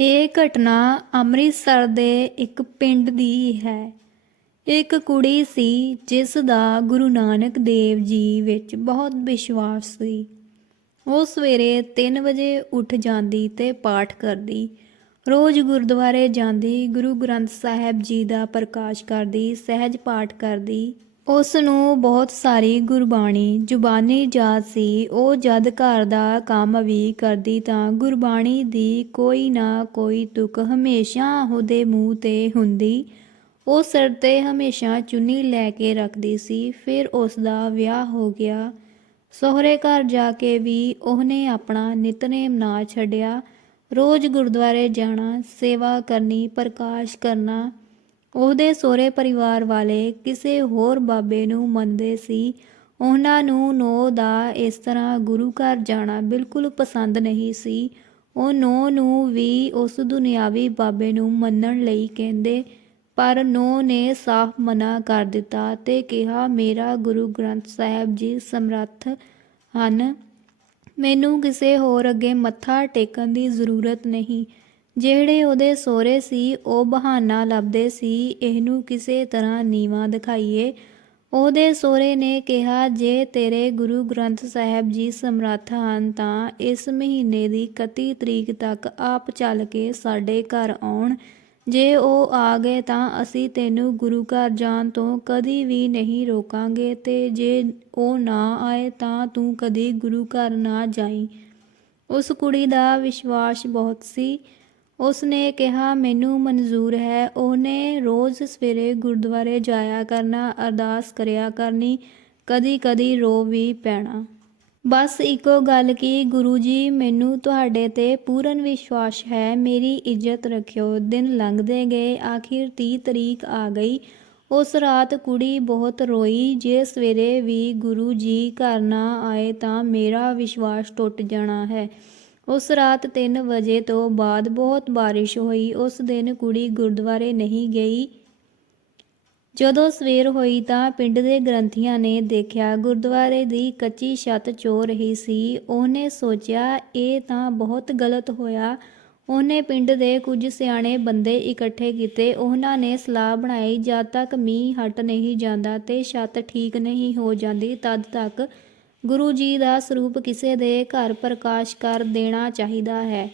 ਇਹ ਘਟਨਾ ਅੰਮ੍ਰਿਤਸਰ ਦੇ ਇੱਕ ਪਿੰਡ ਦੀ ਹੈ। ਇੱਕ ਕੁੜੀ ਸੀ ਜਿਸ ਦਾ ਗੁਰੂ ਨਾਨਕ ਦੇਵ ਜੀ ਵਿੱਚ ਬਹੁਤ ਵਿਸ਼ਵਾਸ ਸੀ। ਉਹ ਸਵੇਰੇ 3 ਵਜੇ ਉੱਠ ਜਾਂਦੀ ਤੇ ਪਾਠ ਕਰਦੀ। ਰੋਜ਼ ਗੁਰਦੁਆਰੇ ਜਾਂਦੀ, ਗੁਰੂ ਗ੍ਰੰਥ ਸਾਹਿਬ ਜੀ ਦਾ ਪ੍ਰਕਾਸ਼ ਕਰਦੀ, ਸਹਿਜ ਪਾਠ ਕਰਦੀ। ਉਸ ਨੂੰ ਬਹੁਤ ਸਾਰੀ ਗੁਰਬਾਣੀ ਜ਼ੁਬਾਨੀ ਯਾਦ ਸੀ। ਉਹ ਜਦ ਘਰ ਦਾ ਕੰਮ ਵੀ ਕਰਦੀ ਤਾਂ ਗੁਰਬਾਣੀ ਦੀ ਕੋਈ ਨਾ ਕੋਈ ਤੁਕ ਹਮੇਸ਼ਾ ਉਹਦੇ ਮੂੰਹ ਤੇ ਹੁੰਦੀ। ਉਹ ਸਿਰ ਤੇ ਹਮੇਸ਼ਾ ਚੁੰਨੀ ਲੈ ਕੇ ਰੱਖਦੀ ਸੀ। ਫਿਰ ਉਸ ਦਾ ਵਿਆਹ ਹੋ ਗਿਆ। ਸਹੁਰੇ ਘਰ ਜਾ ਕੇ ਵੀ ਉਹਨੇ ਆਪਣਾ ਨਿਤਨੇਮ ਨਾ ਛੱਡਿਆ। ਰੋਜ਼ ਗੁਰਦੁਆਰੇ ਜਾਣਾ, ਸੇਵਾ ਕਰਨੀ, ਪ੍ਰਕਾਸ਼ ਕਰਨਾ ਉਹਦੇ ਸਹੁਰੇ ਪਰਿਵਾਰ ਵਾਲੇ ਕਿਸੇ ਹੋਰ ਬਾਬੇ ਨੂੰ ਮੰਨਦੇ ਸੀ। ਉਹਨਾਂ ਨੂੰ ਨੋ ਦਾ ਇਸ ਤਰ੍ਹਾਂ ਗੁਰੂ ਘਰ ਜਾਣਾ ਬਿਲਕੁਲ ਪਸੰਦ ਨਹੀਂ ਸੀ। ਉਹ ਨੋ ਨੂੰ ਵੀ ਉਸ ਦੁਨਿਆਵੀ ਬਾਬੇ ਨੂੰ ਮੰਨਣ ਲਈ ਕਹਿੰਦੇ, ਪਰ ਨੋ ਨੇ ਸਾਫ਼ ਮਨਾ ਕਰ ਦਿੱਤਾ ਤੇ ਕਿਹਾ, ਮੇਰਾ ਗੁਰੂ ਗ੍ਰੰਥ ਸਾਹਿਬ ਜੀ ਸਮਰੱਥ ਹਨ। ਮੈਨੂੰ ਕਿਸੇ ਹੋਰ ਅੱਗੇ ਮੱਥਾ ਟੇਕਣ ਦੀ ਜ਼ਰੂਰਤ ਨਹੀਂ। ਜਿਹੜੇ ਉਹਦੇ ਸੋਹਰੇ ਸੀ, ਉਹ ਬਹਾਨਾ ਲੱਭਦੇ ਸੀ, ਇਹਨੂੰ ਕਿਸੇ ਤਰ੍ਹਾਂ ਨੀਵਾ ਦਿਖਾਈਏ। ਉਹਦੇ ਸੋਹਰੇ ਨੇ ਕਿਹਾ, ਜੇ ਤੇਰੇ ਗੁਰੂ ਗ੍ਰੰਥ ਸਾਹਿਬ ਜੀ ਸਮਰੱਥ ਹਨ, ਤਾਂ ਇਸ ਮਹੀਨੇ ਦੀ 31 ਤਰੀਕ ਤੱਕ ਆਪ ਚੱਲ ਕੇ ਸਾਡੇ ਘਰ ਆਉਣ। ਜੇ ਉਹ ਆ ਗਏ, ਤਾਂ ਅਸੀਂ ਤੈਨੂੰ ਗੁਰੂ ਘਰ ਜਾਣ ਤੋਂ ਕਦੀ ਵੀ ਨਹੀਂ ਰੋਕਾਂਗੇ ਤੇ ਜੇ ਉਹ ਨਾ ਆਏ, ਤਾਂ ਤੂੰ ਕਦੀ ਗੁਰੂ ਘਰ ਨਾ ਜਾਈ। ਉਸ ਕੁੜੀ ਦਾ ਵਿਸ਼ਵਾਸ ਬਹੁਤ ਸੀ। ਉਸ ਨੇ ਕਿਹਾ, ਮੈਨੂੰ ਮਨਜ਼ੂਰ ਹੈ। ਉਹਨੇ ਰੋਜ਼ ਸਵੇਰੇ ਗੁਰਦੁਆਰੇ ਜਾਇਆ ਕਰਨਾ, ਅਰਦਾਸ ਕਰਿਆ ਕਰਨੀ ਕਦੀ ਕਦੀ ਰੋ ਵੀ ਪੈਣਾ। ਬਸ ਇੱਕੋ ਗੱਲ ਕੀ ਗੁਰੂ ਜੀ, ਮੈਨੂੰ ਤੁਹਾਡੇ ਤੇ ਪੂਰਨ ਵਿਸ਼ਵਾਸ ਹੈ। ਮੇਰੀ ਇੱਜ਼ਤ ਰੱਖਿਓ। ਦਿਨ ਲੰਘਦੇ ਗਏ, ਆਖਿਰ 30 ਤਰੀਕ ਆ ਗਈ। ਉਸ ਰਾਤ ਕੁੜੀ ਬਹੁਤ ਰੋਈ। ਜੇ ਸਵੇਰੇ ਵੀ ਗੁਰੂ ਜੀ ਘਰ ਨਾ ਆਏ ਤਾਂ ਮੇਰਾ ਵਿਸ਼ਵਾਸ ਟੁੱਟ ਜਾਣਾ ਹੈ। ਉਸ ਰਾਤ 3 ਵਜੇ ਤੋਂ ਬਾਅਦ ਬਹੁਤ ਬਾਰਿਸ਼ ਹੋਈ। ਉਸ ਦਿਨ ਕੁੜੀ ਗੁਰਦੁਆਰੇ ਨਹੀਂ ਗਈ। ਜਦੋਂ ਸਵੇਰ ਹੋਈ ਤਾਂ ਪਿੰਡ ਦੇ ਗ੍ਰੰਥੀਆਂ ਨੇ ਦੇਖਿਆ ਗੁਰਦੁਆਰੇ ਦੀ ਕੱਚੀ ਛੱਤ ਚੋ ਰਹੀ ਸੀ। ਉਹਨੇ ਸੋਚਿਆ, ਇਹ ਤਾਂ ਬਹੁਤ ਗਲਤ ਹੋਇਆ। ਉਹਨੇ ਪਿੰਡ ਦੇ ਕੁਝ ਸਿਆਣੇ ਬੰਦੇ ਇਕੱਠੇ ਕੀਤੇ। ਉਹਨਾਂ ਨੇ ਸਲਾਹ ਬਣਾਈ, ਜਦ ਤੱਕ ਮੀਂਹ ਹਟ ਨਹੀਂ ਜਾਂਦਾ ਤੇ ਛੱਤ ਠੀਕ ਨਹੀਂ ਹੋ ਜਾਂਦੀ, ਤਦ ਤੱਕ ਗੁਰੂ ਜੀ ਦਾ ਸਰੂਪ ਕਿਸੇ ਦੇ ਘਰ ਪ੍ਰਕਾਸ਼ ਕਰ ਦੇਣਾ ਚਾਹੀਦਾ ਹੈ,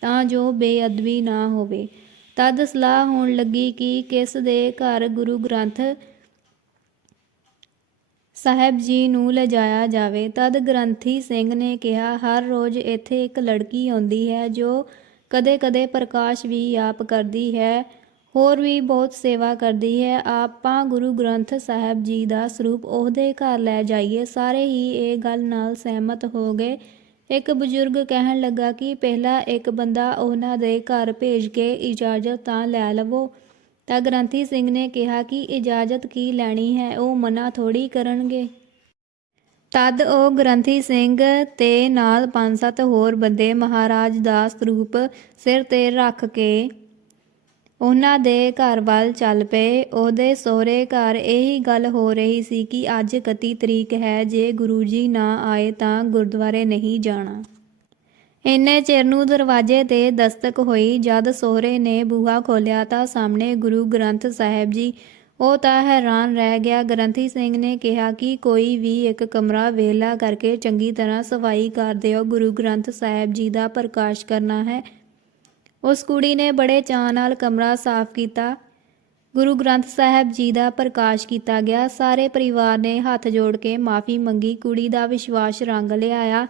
ਤਾਂ ਜੋ ਬੇਅਦਬੀ ਨਾ ਹੋਵੇ। ਤਦ ਸਲਾਹ ਹੋਣ ਲੱਗੀ ਕਿ ਕਿਸ ਦੇ ਘਰ ਗੁਰੂ ਗ੍ਰੰਥ ਸਾਹਿਬ ਜੀ ਨੂੰ ਲਿਜਾਇਆ ਜਾਵੇ, ਤਦ ਗ੍ਰੰਥੀ ਸਿੰਘ ਨੇ ਕਿਹਾ, ਹਰ ਰੋਜ਼ ਇੱਥੇ ਇੱਕ ਲੜਕੀ ਆਉਂਦੀ ਹੈ, ਜੋ ਕਦੇ-ਕਦੇ ਪ੍ਰਕਾਸ਼ ਵੀ ਆਪ ਕਰਦੀ ਹੈ। ਹੋਰ ਵੀ ਬਹੁਤ ਸੇਵਾ ਕਰਦੀ ਹੈ। ਆਪਾਂ ਗੁਰੂ ਗ੍ਰੰਥ ਸਾਹਿਬ ਜੀ ਦਾ ਸਰੂਪ ਉਹਦੇ ਘਰ ਲੈ ਜਾਈਏ। ਸਾਰੇ ਹੀ ਇਹ ਗੱਲ ਨਾਲ ਸਹਿਮਤ ਹੋ ਗਏ। ਇੱਕ ਬਜ਼ੁਰਗ ਕਹਿਣ ਲੱਗਾ ਕਿ ਪਹਿਲਾਂ ਇੱਕ ਬੰਦਾ ਉਹਨਾਂ ਦੇ ਘਰ ਭੇਜ ਕੇ ਇਜਾਜ਼ਤ ਤਾਂ ਲੈ ਲਵੋ। ਤਾਂ ਗ੍ਰੰਥੀ ਸਿੰਘ ਨੇ ਕਿਹਾ ਕਿ ਇਜਾਜ਼ਤ ਕੀ ਲੈਣੀ ਹੈ, ਉਹ ਮਨਾ ਥੋੜੀ ਕਰਨਗੇ। ਤਦ ਉਹ ਗ੍ਰੰਥੀ ਸਿੰਘ ਤੇ ਨਾਲ ਪੰਜ ਸੱਤ ਹੋਰ ਬੰਦੇ ਮਹਾਰਾਜ ਦਾ ਸਰੂਪ ਸਿਰ ਤੇ ਰੱਖ ਕੇ ਉਹਨਾਂ ਦੇ ਘਰ ਵੱਲ ਚੱਲ ਪਏ। ਉਹਦੇ ਸਹੁਰੇ ਘਰ ਇਹੀ ਗੱਲ ਹੋ ਰਹੀ ਸੀ ਕਿ ਅੱਜ 31 ਤਰੀਕ ਹੈ, ਜੇ ਗੁਰੂ ਜੀ ਨਾ ਆਏ ਤਾਂ ਗੁਰਦੁਆਰੇ ਨਹੀਂ ਜਾਣਾ। ਇੰਨੇ ਚਿਰ ਨੂੰ ਦਰਵਾਜ਼ੇ ਤੇ ਦਸਤਕ ਹੋਈ। ਜਦ ਸਹੁਰੇ ਨੇ ਬੂਹਾ ਖੋਲਿਆ ਤਾਂ ਸਾਹਮਣੇ ਗੁਰੂ ਗ੍ਰੰਥ ਸਾਹਿਬ ਜੀ, ਉਹ ਤਾਂ ਹੈਰਾਨ ਰਹਿ ਗਿਆ। ਗ੍ਰੰਥੀ ਸਿੰਘ ਨੇ ਕਿਹਾ ਕਿ ਕੋਈ ਵੀ ਇੱਕ ਕਮਰਾ ਵਿਹਲਾ ਕਰਕੇ ਚੰਗੀ ਤਰ੍ਹਾਂ ਸਫ਼ਾਈ ਕਰ ਦਿਓ। ਗੁਰੂ ਗ੍ਰੰਥ ਸਾਹਿਬ ਜੀ ਦਾ ਪ੍ਰਕਾਸ਼ ਕਰਨਾ ਹੈ। ਉਸ ਕੁੜੀ ਨੇ ਬੜੇ ਚਾਅ ਨਾਲ ਕਮਰਾ ਸਾਫ਼ ਕੀਤਾ। ਗੁਰੂ ਗ੍ਰੰਥ ਸਾਹਿਬ ਜੀ ਦਾ ਪ੍ਰਕਾਸ਼ ਕੀਤਾ ਗਿਆ। ਸਾਰੇ ਪਰਿਵਾਰ ਨੇ ਹੱਥ ਜੋੜ ਕੇ ਮਾਫੀ ਮੰਗੀ। ਕੁੜੀ ਦਾ ਵਿਸ਼ਵਾਸ ਰੰਗ ਲਿਆਇਆ।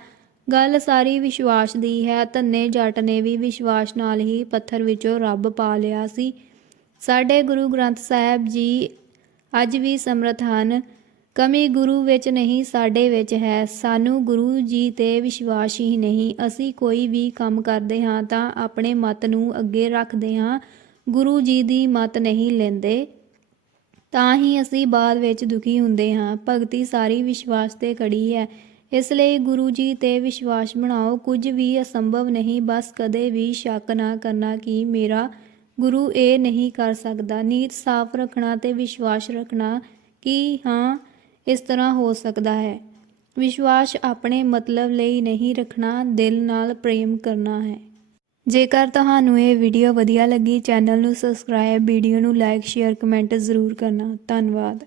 ਗੱਲ ਸਾਰੀ ਵਿਸ਼ਵਾਸ ਦੀ ਹੈ। ਧੰਨੇ ਜੱਟ ਨੇ ਵੀ ਵਿਸ਼ਵਾਸ ਨਾਲ ਹੀ ਪੱਥਰ ਵਿੱਚੋਂ ਰੱਬ ਪਾ ਲਿਆ ਸੀ। ਸਾਡੇ ਗੁਰੂ ਗ੍ਰੰਥ ਸਾਹਿਬ ਜੀ ਅੱਜ ਵੀ ਸਮਰਥ ਹਨ। ਕਮੀ ਗੁਰੂ ਵਿੱਚ ਨਹੀਂ, ਸਾਡੇ ਵਿੱਚ ਹੈ। ਸਾਨੂੰ ਗੁਰੂ ਜੀ ਤੇ ਵਿਸ਼ਵਾਸ ਹੀ ਨਹੀਂ। ਅਸੀਂ ਕੋਈ ਵੀ ਕੰਮ ਕਰਦੇ ਹਾਂ ਤਾਂ ਆਪਣੇ ਮਤ ਨੂੰ ਅੱਗੇ ਰੱਖਦੇ ਹਾਂ। ਗੁਰੂ ਜੀ ਦੀ ਮਤ ਨਹੀਂ ਲੈਂਦੇ, ਤਾਂ ਹੀ ਅਸੀਂ ਬਾਅਦ ਵਿੱਚ ਦੁਖੀ ਹੁੰਦੇ ਹਾਂ। ਭਗਤੀ ਸਾਰੀ ਵਿਸ਼ਵਾਸ ਤੇ ਖੜੀ ਹੈ। ਇਸ ਲਈ ਗੁਰੂ ਜੀ ਤੇ ਵਿਸ਼ਵਾਸ ਬਣਾਓ। ਕੁਝ ਵੀ ਅਸੰਭਵ ਨਹੀਂ, ਬਸ ਕਦੇ ਵੀ ਸ਼ੱਕ ਨਾ ਕਰਨਾ ਕਿ ਮੇਰਾ ਗੁਰੂ ਇਹ ਨਹੀਂ ਕਰ ਸਕਦਾ। ਨੀਤ ਸਾਫ਼ ਰੱਖਣਾ ਤੇ ਵਿਸ਼ਵਾਸ ਰੱਖਣਾ ਕਿ ਹਾਂ ਇਸ ਤਰ੍ਹਾਂ ਹੋ ਸਕਦਾ ਹੈ। ਵਿਸ਼ਵਾਸ ਆਪਣੇ ਮਤਲਬ ਲਈ ਨਹੀਂ ਰੱਖਣਾ, ਦਿਲ ਨਾਲ ਪ੍ਰੇਮ ਕਰਨਾ ਹੈ। ਜੇਕਰ ਤੁਹਾਨੂੰ ਇਹ ਵੀਡੀਓ ਵਧੀਆ ਲੱਗੀ, ਚੈਨਲ ਨੂੰ ਸਬਸਕ੍ਰਾਈਬ, ਵੀਡੀਓ ਨੂੰ ਲਾਈਕ, ਸ਼ੇਅਰ, ਕਮੈਂਟ ਜ਼ਰੂਰ ਕਰਨਾ। ਧੰਨਵਾਦ।